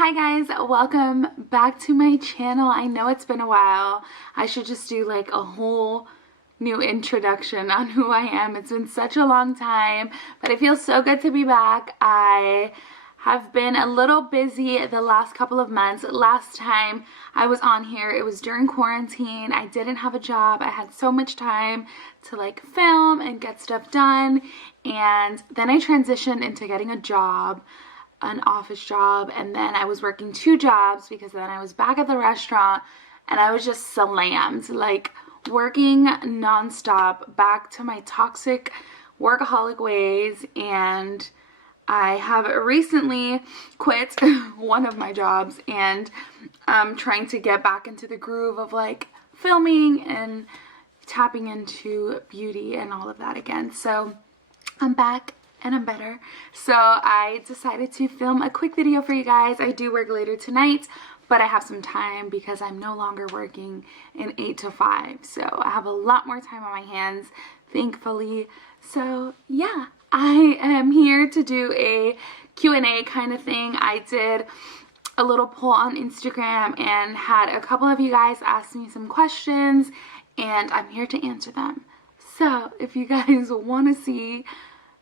Hi guys, welcome back to my channel. I know it's been a while. I should just do like a whole new introduction on who I am. It's been such a long time, but it feels so good to be back. I have been a little busy the last couple of months. Last time I was on here, it was during quarantine. I didn't have a job. I had so much time to like film and get stuff done, and then I transitioned into getting a job, an office job, and then I was working 2 jobs because then I was back at the restaurant and I was just slammed, like working nonstop, back to my toxic workaholic ways. And I have recently quit one of my jobs, and I'm trying to get back into the groove of like filming and tapping into beauty and all of that again. So I'm back and I'm better. So I decided to film a quick video for you guys. I do work later tonight, but I have some time because I'm no longer working in 8 to 5. So I have a lot more time on my hands, thankfully. So yeah, I am here to do a Q&A kind of thing. I did a little poll on Instagram and had a couple of you guys ask me some questions, and I'm here to answer them. So if you guys want to see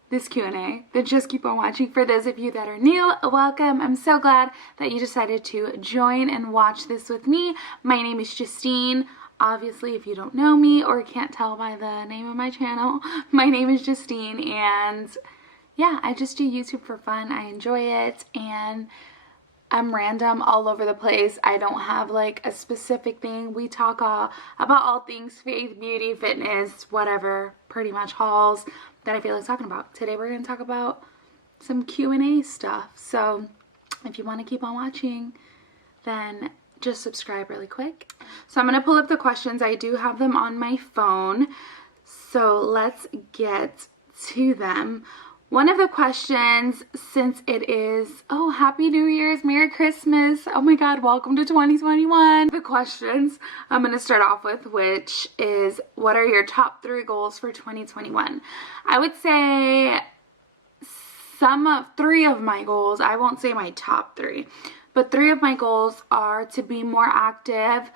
this Q&A, then just keep on watching. For those of you that are new, welcome. I'm so glad that you decided to join and watch this with me. My name is Justine. Obviously, if you don't know me or can't tell by the name of my channel, my name is Justine, and yeah, I just do YouTube for fun. I enjoy it, and I'm random all over the place. I don't have like a specific thing. We talk about all things faith, beauty, fitness, whatever, pretty much hauls that I feel like talking about. Today we're going to talk about some Q&A stuff. So if you want to keep on watching, then just subscribe really quick. So I'm going to pull up the questions. I do have them on my phone. So let's get to them. One of the questions, since it is, oh, Happy New Year's, Merry Christmas, oh my God, welcome to 2021. The questions I'm going to start off with, which is, what are your top 3 goals for 2021? I would say 3 of my goals, I won't say my top 3, but 3 of my goals are to be more active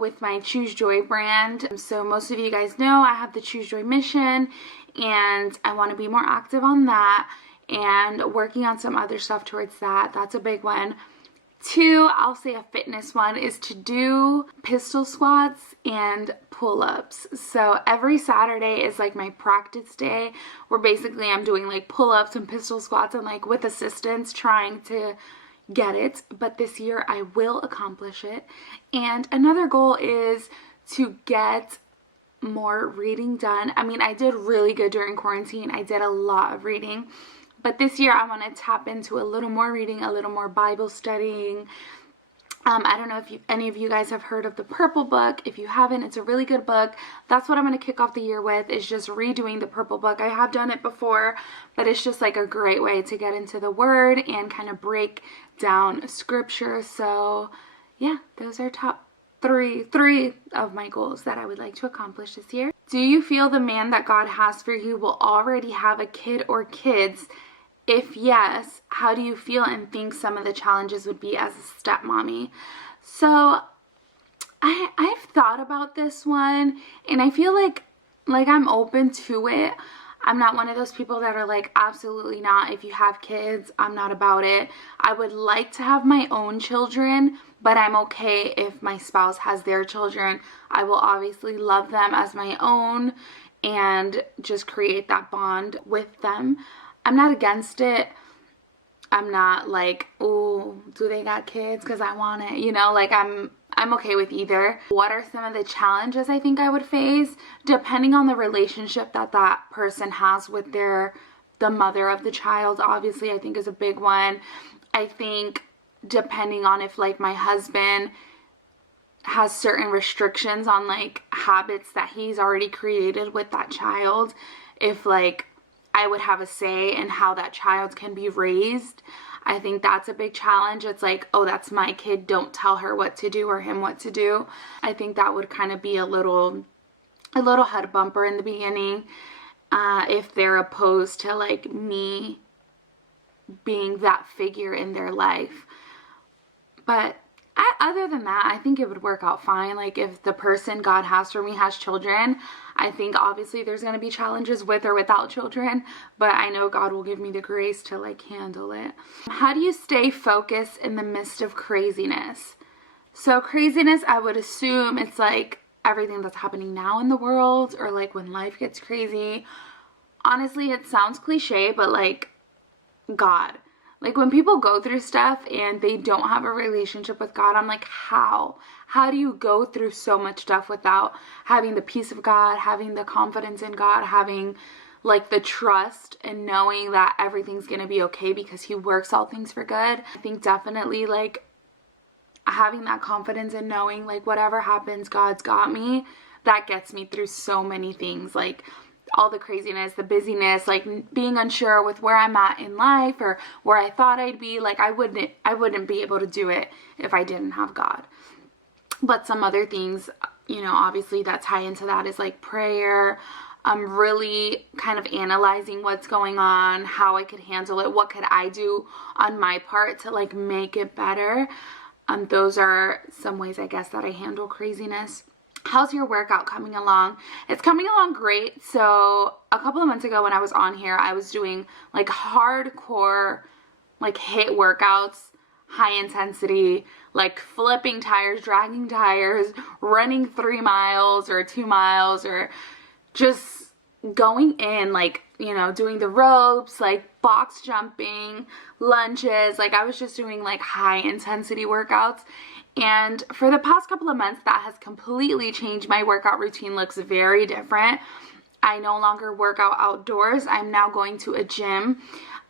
with my Choose Joy brand. So most of you guys know I have the Choose Joy mission, and I want to be more active on that and working on some other stuff towards that. That's a big one. 2, I'll say a fitness one, is to do pistol squats and pull-ups. So every Saturday is like my practice day, where basically I'm doing like pull-ups and pistol squats and like with assistance trying to get it. But this year I will accomplish it. And another goal is to get more reading done. I mean, I did really good during quarantine. I did a lot of reading, but this year I want to tap into a little more reading, a little more Bible studying. I don't know if any of you guys have heard of the Purple Book. If you haven't, it's a really good book. That's what I'm going to kick off the year with, is just redoing the Purple Book. I have done it before, but it's just like a great way to get into the Word and kind of break down scripture. So yeah, those are top three of my goals that I would like to accomplish this year. Do you feel the man that God has for you will already have a kid or kids? If yes, how do you feel and think some of the challenges would be as a stepmommy? So I've thought about this one, and I feel like I'm open to it. I'm not one of those people that are like, absolutely not. If you have kids, I'm not about it. I would like to have my own children, but I'm okay if my spouse has their children. I will obviously love them as my own and just create that bond with them. I'm not against it. I'm not like, oh, do they got kids because I want it? You know, like I'm okay with either. What are some of the challenges I think I would face? Depending on the relationship that that person has with the mother of the child, obviously, I think is a big one. I think depending on if like my husband has certain restrictions on like habits that he's already created with that child, if like I would have a say in how that child can be raised, I think that's a big challenge. It's like, oh, that's my kid, don't tell her what to do or him what to do. I think that would kind of be a little head bumper in the beginning, if they're opposed to like me being that figure in their life. But other than that, I think it would work out fine. Like, if the person God has for me has children, I think obviously there's going to be challenges with or without children, but I know God will give me the grace to like handle it. How do you stay focused in the midst of craziness? So craziness, I would assume it's like everything that's happening now in the world, or like when life gets crazy. Honestly, it sounds cliche, but like God. Like, when people go through stuff and they don't have a relationship with God, I'm like, how? How do you go through so much stuff without having the peace of God, having the confidence in God, having like the trust and knowing that everything's going to be okay because He works all things for good? I think definitely like having that confidence and knowing like whatever happens, God's got me, that gets me through so many things. Like, all the craziness, the busyness, like being unsure with where I'm at in life or where I thought I'd be, like I wouldn't be able to do it if I didn't have God. But some other things, you know, obviously that tie into that is like prayer. I'm really kind of analyzing what's going on, how I could handle it, what could I do on my part to like make it better. Those are some ways, I guess, that I handle craziness. How's your workout coming along? It's coming along great. So a couple of months ago when I was on here, I was doing like hardcore, like HIIT workouts, high intensity, like flipping tires, dragging tires, running 3 miles or 2 miles, or just going in, like, you know, doing the ropes, like box jumping, lunges. Like, I was just doing like high intensity workouts. And for the past couple of months, that has completely changed. My workout routine looks very different. I no longer work out outdoors. I'm now going to a gym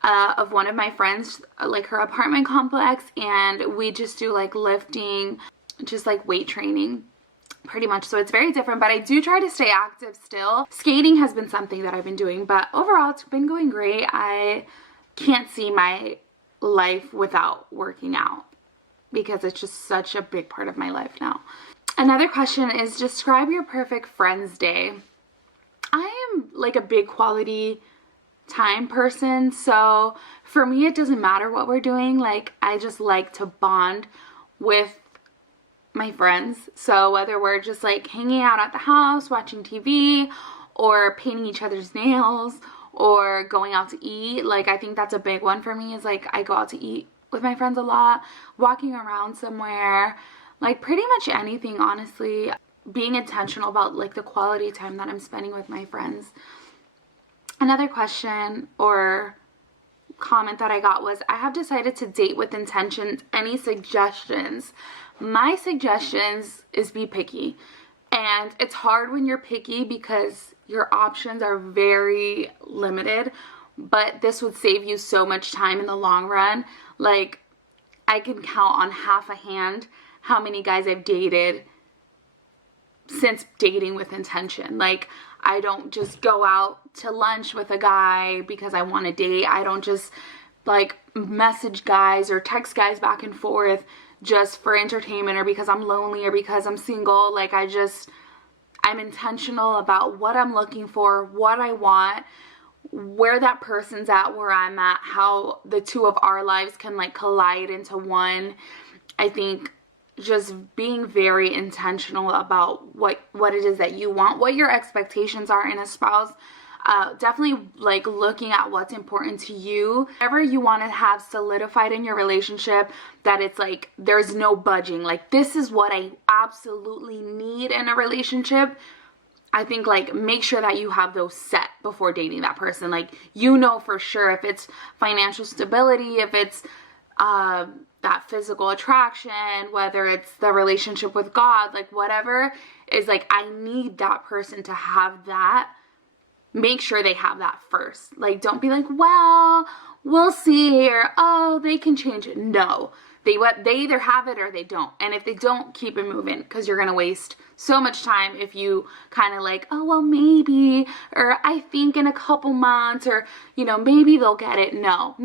of one of my friends, like her apartment complex, and we just do like lifting, just like weight training pretty much. So it's very different, but I do try to stay active still. Skating has been something that I've been doing, but overall it's been going great. I can't see my life without working out, because it's just such a big part of my life now. Another question is, describe your perfect friend's day. I am like a big quality time person, so for me it doesn't matter what we're doing. Like, I just like to bond with my friends. So whether we're just like hanging out at the house, watching TV, or painting each other's nails, or going out to eat, like I think that's a big one for me, is like I go out to eat with my friends a lot, walking around somewhere, like pretty much anything, honestly. Being intentional about like the quality time that I'm spending with my friends. Another question or comment that I got was, I have decided to date with intentions. Any suggestions? My suggestions is be picky. And it's hard when you're picky because your options are very limited, but this would save you so much time in the long run. Like, I can count on half a hand how many guys I've dated since dating with intention. Like, I don't just go out to lunch with a guy because I want to date. I don't just like message guys or text guys back and forth just for entertainment or because I'm lonely or because I'm single. Like, I'm intentional about what I'm looking for, what I want, where that person's at, where I'm at, how the two of our lives can like collide into one. I think just being very intentional about what it is that you want, what your expectations are in a spouse. Definitely like looking at what's important to you. Whatever you want to have solidified in your relationship, that it's like there's no budging. Like, this is what I absolutely need in a relationship. I think like make sure that you have those set before dating that person. Like, you know for sure if it's financial stability, if it's that physical attraction, whether it's the relationship with God, like whatever is like, I need that person to have that. Make sure they have that first. Like, don't be like, well, we'll see, or oh, they can change it. No, they either have it or they don't. And if they don't, keep it moving, because you're gonna waste so much time if you kind of like, oh well, maybe, or I think in a couple months, or you know, maybe they'll get it. No.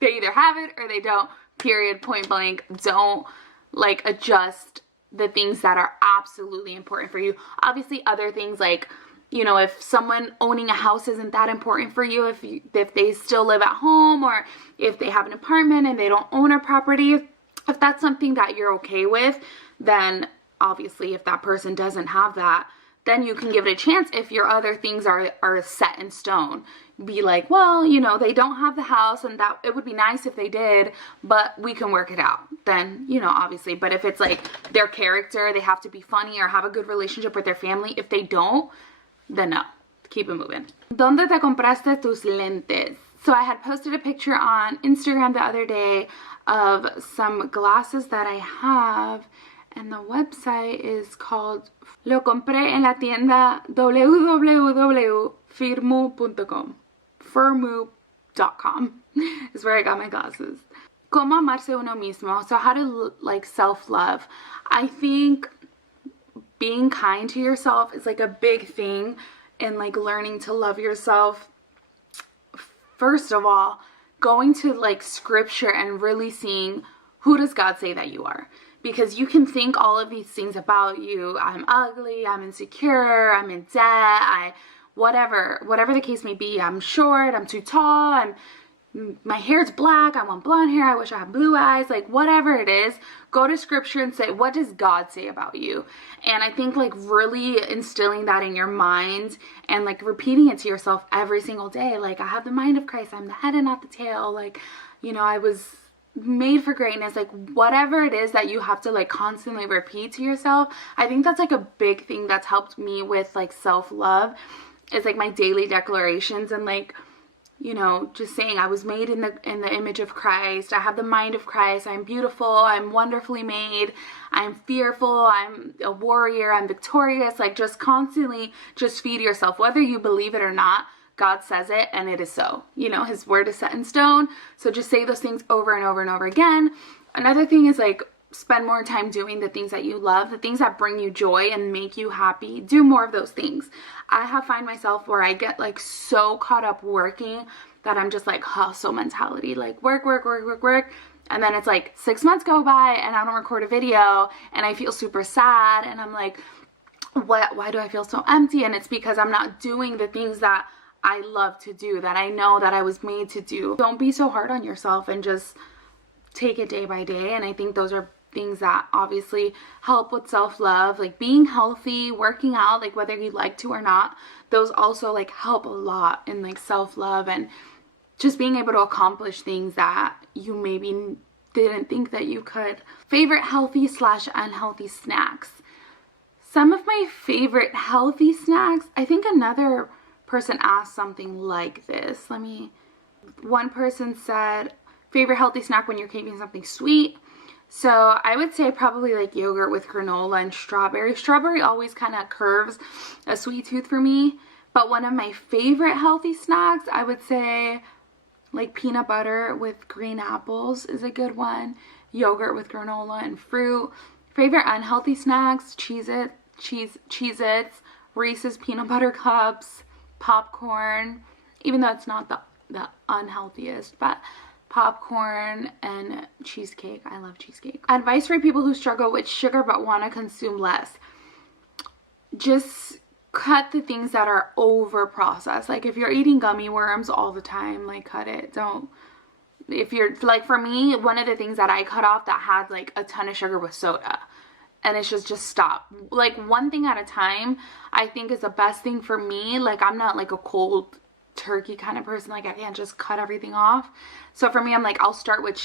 They either have it or they don't. Period. Point blank. Don't like adjust the things that are absolutely important for you. Obviously, other things like, you know, if someone owning a house isn't that important for you, if they still live at home, or if they have an apartment and they don't own a property, If that's something that you're okay with, then obviously if that person doesn't have that, then you can give it a chance. If your other things are set in stone, be like, well, you know, they don't have the house, and that it would be nice if they did, but we can work it out. Then, you know, obviously. But if it's like their character, they have to be funny or have a good relationship with their family. If they don't, then no. Keep it moving. ¿Dónde te compraste tus lentes? So I had posted a picture on Instagram the other day of some glasses that I have, and the website is called Lo compré en la tienda www.firmu.com. Firmu.com is where I got my glasses. Cómo amarse uno mismo. So how to like self-love. I think being kind to yourself is like a big thing in like learning to love yourself. First of all, going to like scripture and really seeing who does God say that you are. Because you can think all of these things about you. I'm ugly, I'm insecure, I'm in debt, whatever the case may be. I'm short, I'm too tall, my hair's black, I want blonde hair, I wish I had blue eyes, like whatever it is, go to scripture and say, what does God say about you? And I think like really instilling that in your mind and like repeating it to yourself every single day. Like, I have the mind of Christ, I'm the head and not the tail. Like, you know, I was made for greatness. Like whatever it is that you have to like constantly repeat to yourself. I think that's like a big thing that's helped me with like self-love. It's like my daily declarations and like, you know, just saying I was made in the image of Christ. I have the mind of Christ. I'm beautiful. I'm wonderfully made. I'm fearful. I'm a warrior. I'm victorious. Like just constantly just feed yourself, whether you believe it or not. God says it and it is so. You know, his word is set in stone. So just say those things over and over and over again. Another thing is like spend more time doing the things that you love, the things that bring you joy and make you happy. Do more of those things. I have find myself where I get like so caught up working that I'm just like hustle mentality, like work. And then it's like 6 months go by and I don't record a video and I feel super sad and I'm like, why do I feel so empty? And it's because I'm not doing the things that I love to do, that I know that I was made to do. Don't be so hard on yourself and just take it day by day. And I think those are things that obviously help with self-love, like being healthy, working out, like whether you like to or not. Those also like help a lot in like self-love and just being able to accomplish things that you maybe didn't think that you could. Favorite healthy / unhealthy snacks. Some of my favorite healthy snacks, I think another person asked something like this. One person said, favorite healthy snack when you're craving something sweet. So I would say probably like yogurt with granola and strawberry. Strawberry always kind of curves a sweet tooth for me. But one of my favorite healthy snacks, I would say like peanut butter with green apples is a good one. Yogurt with granola and fruit. Favorite unhealthy snacks, Cheez-Its, Reese's peanut butter cups, popcorn, even though it's not the unhealthiest, but popcorn and cheesecake. I love cheesecake. Advice for people who struggle with sugar but want to consume less. Just cut the things that are over processed. Like if you're eating gummy worms all the time, like cut it. Don't. If you're like, for me, one of the things that I cut off that had like a ton of sugar was soda. And it's just stop. Like one thing at a time, I think is the best thing for me. Like I'm not like a cold turkey kind of person. Like I can't just cut everything off. So for me, I'm like, I'll start with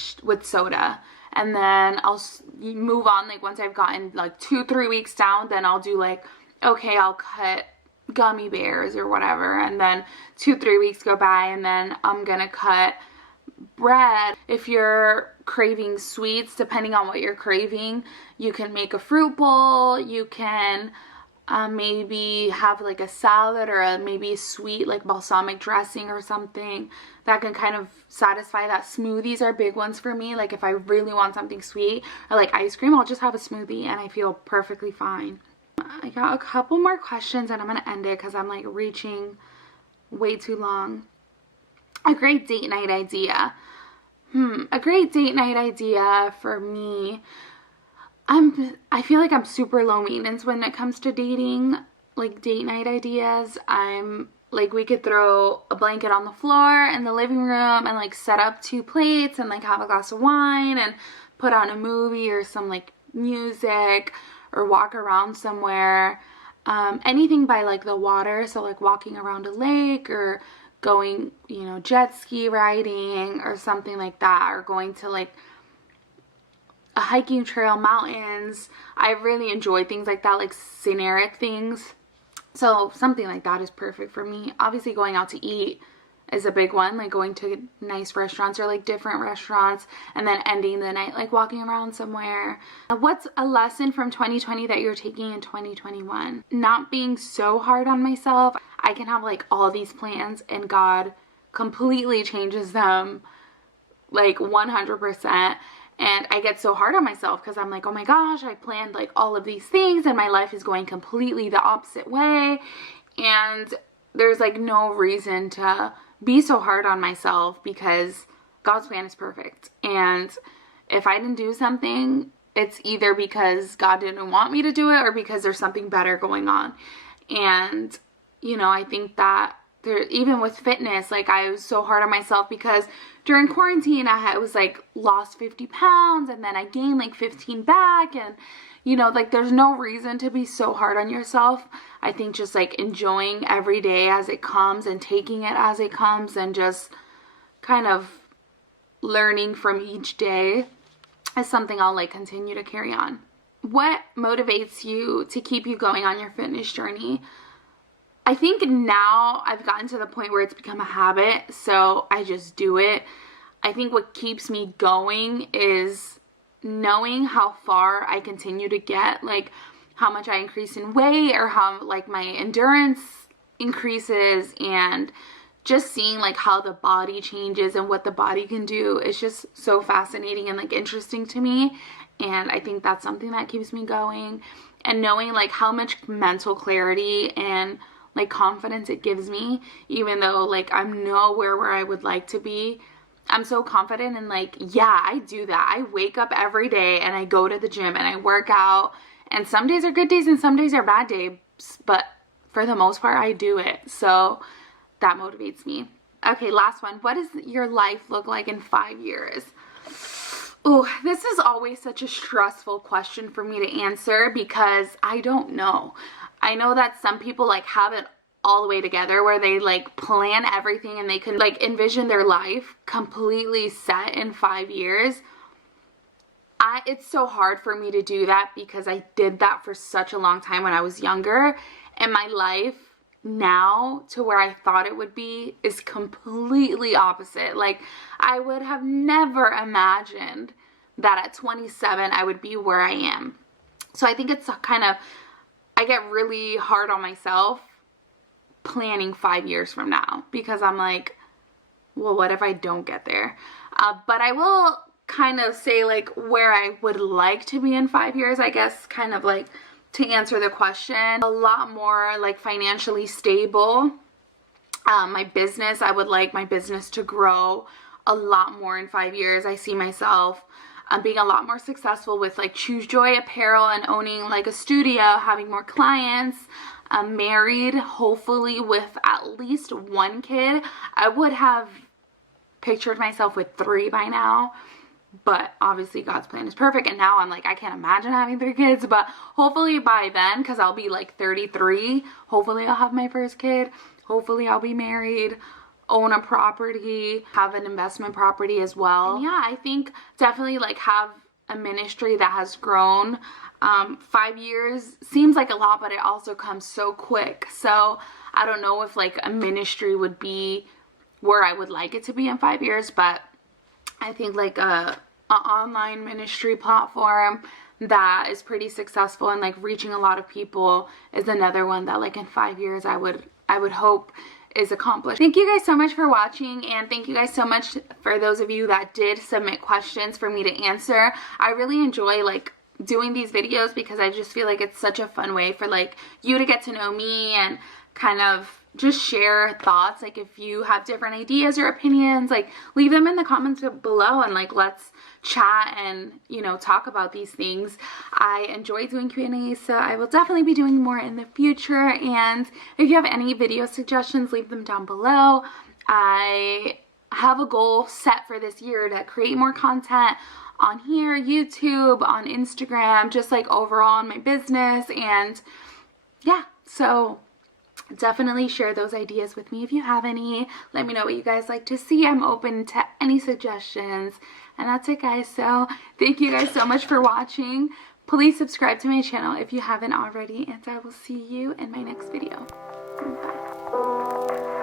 soda and then I'll move on. Like once I've gotten like 2-3 weeks down, then I'll do like, okay, I'll cut gummy bears or whatever. And then 2-3 weeks go by and then I'm gonna cut bread. If you're craving sweets, depending on what you're craving, you can make a fruit bowl. You can maybe have like a salad or maybe sweet like balsamic dressing or something that can kind of satisfy that. Smoothies are big ones for me. Like if I really want something sweet or like ice cream, I'll just have a smoothie and I feel perfectly fine. I got a couple more questions and I'm gonna end it because I'm like reaching way too long. A great date night idea. A great date night idea for me. I feel like I'm super low maintenance when it comes to dating, like date night ideas. I'm like we could throw a blanket on the floor in the living room and like set up 2 plates and like have a glass of wine and put on a movie or some like music, or walk around somewhere. Anything by like the water, so like walking around a lake or going, you know, jet ski riding or something like that, or going to like a hiking trail, mountains. I really enjoy things like that, like scenic things. So something like that is perfect for me. Obviously going out to eat is a big one, like going to nice restaurants or like different restaurants, and then ending the night like walking around somewhere. What's a lesson from 2020 that you're taking in 2021? Not being so hard on myself. I can have like all these plans and God completely changes them like 100%. And I get so hard on myself because I'm like, oh my gosh, I planned like all of these things and my life is going completely the opposite way. And there's like no reason to be so hard on myself because God's plan is perfect. And if I didn't do something, it's either because God didn't want me to do it or because there's something better going on. And, you know, I think that there, even with fitness, like I was so hard on myself because during quarantine I was like lost 50 pounds and then I gained like 15 back, and you know, like there's no reason to be so hard on yourself. I think just like enjoying every day as it comes and taking it as it comes and just kind of learning from each day is something I'll like continue to carry on. What motivates you to keep you going on your fitness journey? I think now I've gotten to the point where it's become a habit, so I just do it. I think what keeps me going is knowing how far I continue to get, like how much I increase in weight or how like my endurance increases, and just seeing like how the body changes and what the body can do is just so fascinating and like interesting to me. And I think that's something that keeps me going, and knowing like how much mental clarity and like confidence it gives me, even though like I'm nowhere where I would like to be. I'm so confident and like, yeah, I do that. I wake up every day and I go to the gym and I work out, and some days are good days and some days are bad days, but for the most part I do it. So that motivates me. Okay, last one. What does your life look like in 5 years? Oh, this is always such a stressful question for me to answer because I don't know. I know that some people like have it all the way together where they like plan everything and they can like envision their life completely set in 5 years. It's so hard for me to do that because I did that for such a long time when I was younger, and my life now to where I thought it would be is completely opposite. Like I would have never imagined that at 27 I would be where I am. So I think it's kind of, I get really hard on myself planning 5 years from now because I'm like, well, what if I don't get there? But I will kind of say like where I would like to be in 5 years, I guess, kind of like to answer the question. A lot more like financially stable. My business, I would like my business to grow a lot more in 5 years. I see myself being a lot more successful with like Choose Joy apparel and owning like a studio, having more clients, married, hopefully with at least 1 kid. I would have pictured myself with 3 by now, but obviously God's plan is perfect, and now I'm like, I can't imagine having 3 kids, but hopefully by then, because I'll be like 33, hopefully I'll have my first kid, hopefully I'll be married, own a property, have an investment property as well. And yeah, I think definitely like have a ministry that has grown. 5 years seems like a lot, but it also comes so quick. So I don't know if like a ministry would be where I would like it to be in 5 years, but I think like a online ministry platform that is pretty successful and like reaching a lot of people is another one that like in 5 years I would hope is accomplished. Thank you guys so much for watching, and thank you guys so much for those of you that did submit questions for me to answer. I really enjoy like doing these videos because I just feel like it's such a fun way for like you to get to know me and kind of just share thoughts. Like if you have different ideas or opinions, like leave them in the comments below, and like let's chat and, you know, talk about these things. I enjoy doing Q&As, so I will definitely be doing more in the future. And if you have any video suggestions, leave them down below. I have a goal set for this year to create more content on here, YouTube, on Instagram, just like overall in my business. And yeah, so definitely share those ideas with me if you have any. Let me know what you guys like to see. I'm open to any suggestions. And that's it, guys. So thank you guys so much for watching. Please subscribe to my channel if you haven't already, and I will see you in my next video. Bye.